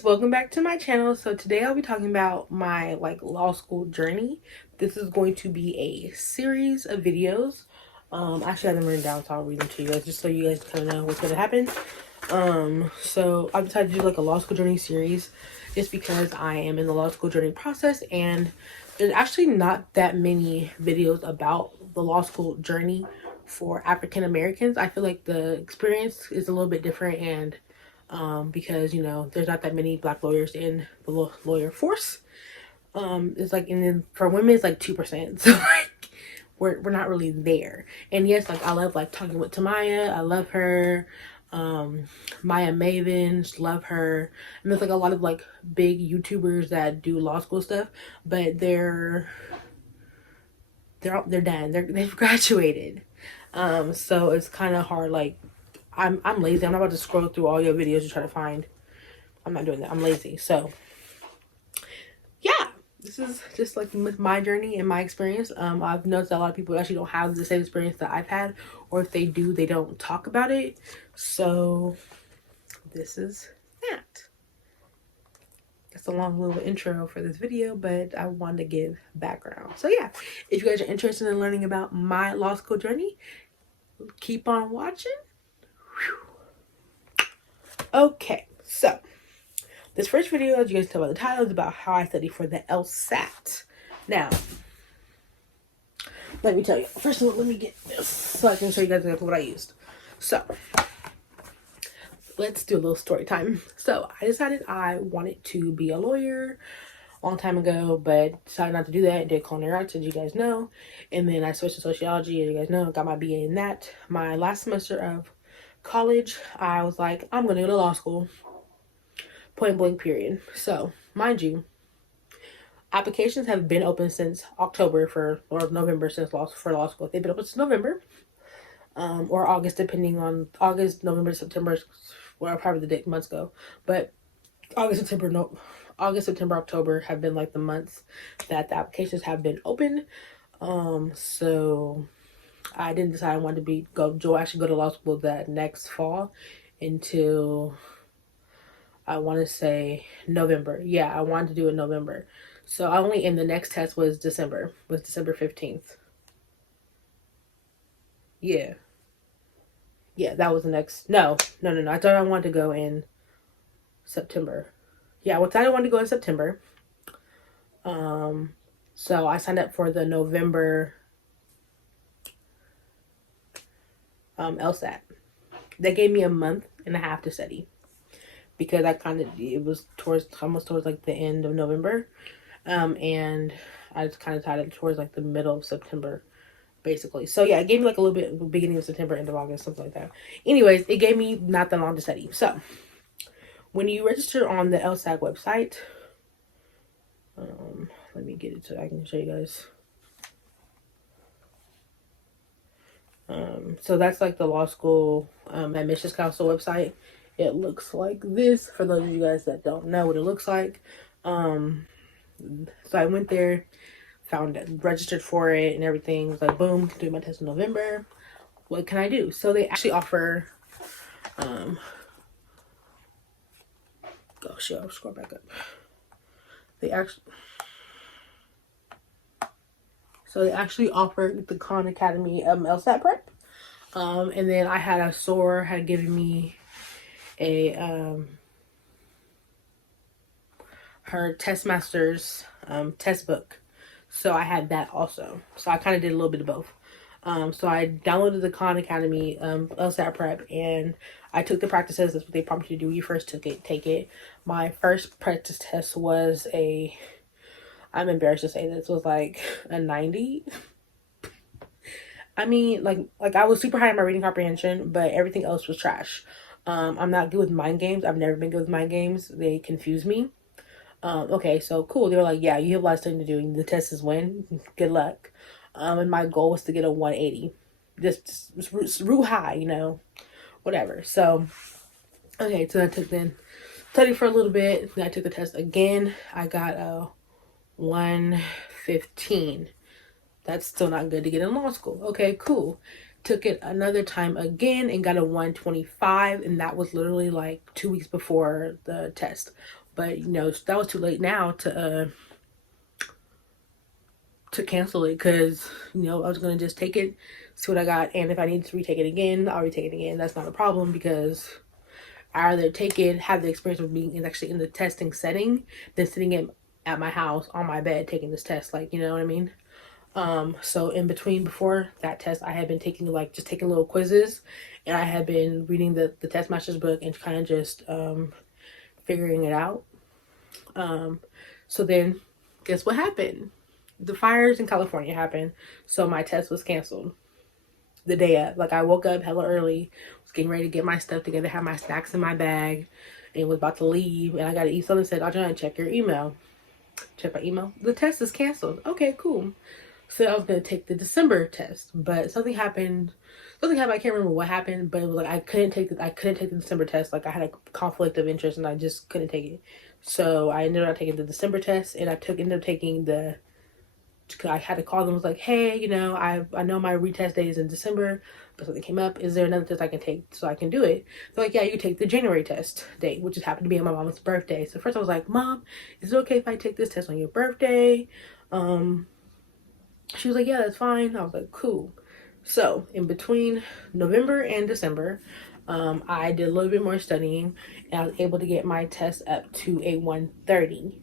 guys, welcome back to my channel. So today I'll be talking about my law school journey. This is going to be a series of videos. Actually I have them written down, so I'll read them to you guys just so you guys kind of know what's going to happen. So I decided to do like a law school journey series just because I am in the law school journey process, and there's actually not that many videos about the law school journey for African Americans. I feel like the experience is a little bit different, and because you know there's not that many black lawyers in the lawyer force. It's like, and then for women it's like 2%, so like we're not really there. And yes, like I love like talking with Tamaya, I love her. Maya Mavens, love her. And there's like a lot of like big YouTubers that do law school stuff, but they're done, they've graduated. So it's kind of hard. Like I'm lazy. I'm not about to scroll through all your videos to try to find. I'm not doing that. I'm lazy. So yeah, this is just like my journey and my experience. I've noticed that a lot of people actually don't have the same experience that I've had, or if they do, they don't talk about it. So this is that. That's a long little intro for this video, but I wanted to give background. So yeah, if you guys are interested in learning about my law school journey, keep on watching. Okay, so this first video, as you guys can tell by the title, is about how I study for the LSAT. Now, let me tell you. First of all, let me get this so I can show you guys exactly what I used. So, let's do a little story time. So, I decided I wanted to be a lawyer a long time ago, but decided not to do that and did culinary arts, as you guys know. And then I switched to sociology, as you guys know. Got my BA in that. My last semester of college, I was like, I'm going to go to law school. Point blank period. So, mind you, applications have been open since October or November for law school. They've been open since November, or August, depending on August, November, September, well, probably the months go. But August, September, October have been like the months that the applications have been open. So I didn't decide I wanted to actually go to law school that next fall until I want to say November. Yeah, I wanted to do it in November. So the next test was December 15th. Yeah. Yeah, that was the next. No. I thought I wanted to go in September. Yeah, I decided I wanted to go in September. So I signed up for the November LSAT. They gave me a month and a half to study, because it was almost towards like the end of November. And I just kind of tied it towards like the middle of September, basically. So yeah, it gave me like a little bit beginning of September, end of August, something like that. Anyways, it gave me not that long to study. So when you register on the LSAT website, let me get it so I can show you guys. So that's like the law school admissions council website. It looks like this, for those of you guys that don't know what it looks like. So I went there, found it, registered for it and everything. It was like, boom, do my test in November. What can I do? So they actually offer, oh shit, I'll scroll back up. They actually offered the Khan Academy LSAT Prep. And then I had a SOAR had given me a her test master's test book, so I had that also. So I kind of did a little bit of both. So I downloaded the Khan Academy LSAT Prep, and I took the practices. That's what they prompt you to do. You first take it. My first practice test was I'm embarrassed to say this, was like a 90. I mean, like I was super high in my reading comprehension, but everything else was trash. I'm not good with mind games. I've never been good with mind games. They confuse me. Okay, so cool. They were like, yeah, you have a lot of studying to do. The test is when. Good luck. And my goal was to get a 180. Just real high, you know, whatever. So, okay, so I studied for a little bit. Then I took the test again. I got a 115. That's still not good to get in law school. Okay, cool. Took it another time again and got a 125, and that was literally like 2 weeks before the test. But you know, that was too late now to cancel it, because you know I was gonna just take it, see what I got, and if I need to retake it again, I'll retake it again. That's not a problem, because I rather take it, have the experience of being actually in the testing setting than sitting at my house on my bed taking this test. Like, you know what I mean? So in between, before that test, I had been taking like just taking little quizzes, and I had been reading the test master's book and kind of just figuring it out. So then guess what happened? The fires in California happened, so my test was canceled the day up. Like, I woke up hella early, was getting ready to get my stuff together, had my snacks in my bag, and was about to leave, and I got to eat something. Said, Audri, check your email. Check my email. The test is canceled. Okay, cool. So I was gonna take the December test, but something happened. I can't remember what happened, but it was like I couldn't take the December test. Like, I had a conflict of interest, and I just couldn't take it. So I ended up taking the December test, and ended up taking the. I had to call them. Was like, hey, you know, I know my retest date is in December, but something came up. Is there another test I can take so I can do it? They're like, yeah, you can take the January test date, which just happened to be on my mom's birthday. So first I was like, Mom, is it okay if I take this test on your birthday? She was like, yeah, that's fine. I was like, cool. So in between November and December, I did a little bit more studying, and I was able to get my test up to a 130.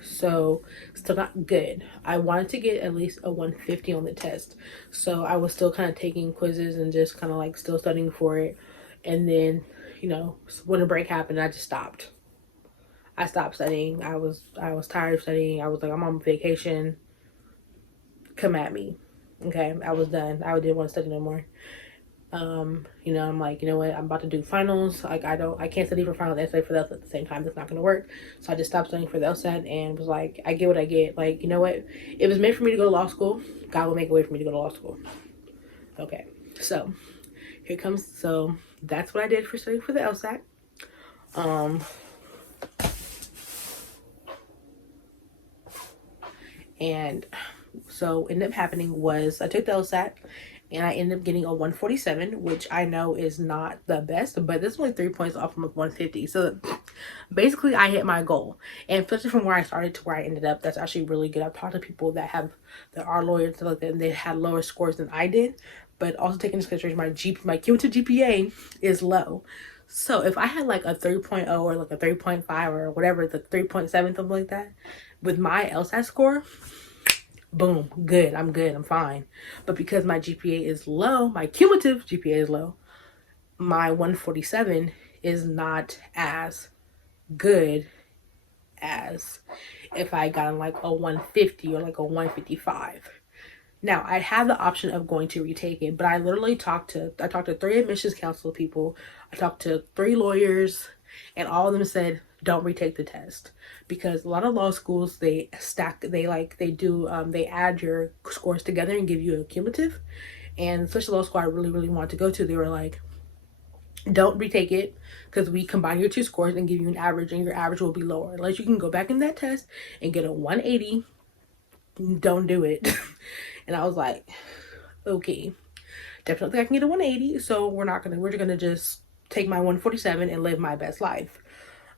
So still not good. I wanted to get at least a 150 on the test. So I was still kind of taking quizzes and just kind of like still studying for it. And then, you know, when the break happened, I just stopped. I stopped studying. I was tired of studying. I was like, I'm on vacation. Come at me. Okay, I was done. I didn't want to study no more. You know, I'm like, you know what, I'm about to do finals. Like, I can't study for finals and study for the LSAT at the same time. That's not gonna work. So I just stopped studying for the LSAT and was like, I get what I get. Like, you know what, if it was meant for me to go to law school, God will make a way for me to go to law school. Okay, so here comes, so that's what I did for studying for the LSAT. And so what ended up happening was I took the LSAT, and I ended up getting a 147, which I know is not the best, but this is only 3 points off from a 150. So basically I hit my goal. And especially from where I started to where I ended up, that's actually really good. I've talked to people that are lawyers and stuff like that, and they had lower scores than I did. But also taking into consideration my cumulative GPA is low. So if I had like a 3.0 or like a 3.5 or whatever, the 3.7, something like that, with my LSAT score, boom, good, I'm fine. But because my GPA is low, my cumulative GPA is low, my 147 is not as good as if I got like a 150 or like a 155. Now, I have the option of going to retake it, but I literally talked to 3 admissions council people. I talked to 3 lawyers, and all of them said, don't retake the test, because a lot of law schools, they add your scores together and give you a cumulative. And such a law school I really want to go to, they were like, don't retake it, because we combine your 2 scores and give you an average, and your average will be lower. Unless you can go back in that test and get a 180, don't do it. And I was like, okay, definitely I can get a 180, so we're gonna just take my 147 and live my best life.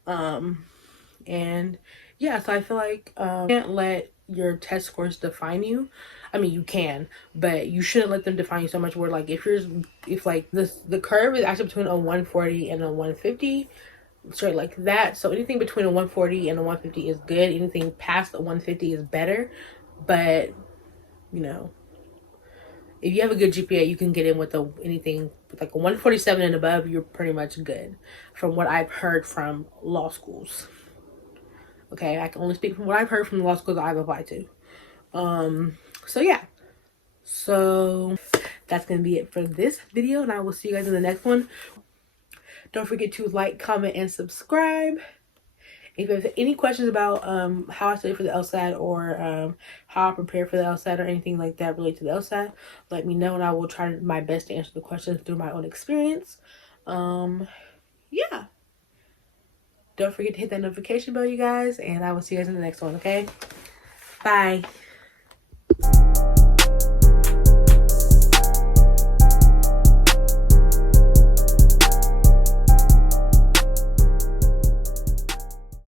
And yeah, so I feel like you can't let your test scores define you. I mean, you can, but you shouldn't let them define you so much where like if like the curve is actually between a 140 and a 150, straight like that. So anything between a 140 and a 150 is good. Anything past a 150 is better. But you know, if you have a good GPA, you can get in with anything with like a 147 and above. You're pretty much good, from what I've heard from law schools. Okay, I can only speak from what I've heard from the law schools I've applied to. So yeah, so that's gonna be it for this video, and I will see you guys in the next one. Don't forget to like, comment, and subscribe. If you have any questions about how I study for the LSAT, or how I prepare for the LSAT, or anything like that related to the LSAT, let me know, and I will try my best to answer the questions through my own experience. Yeah. Don't forget to hit that notification bell, you guys, and I will see you guys in the next one, okay? Bye.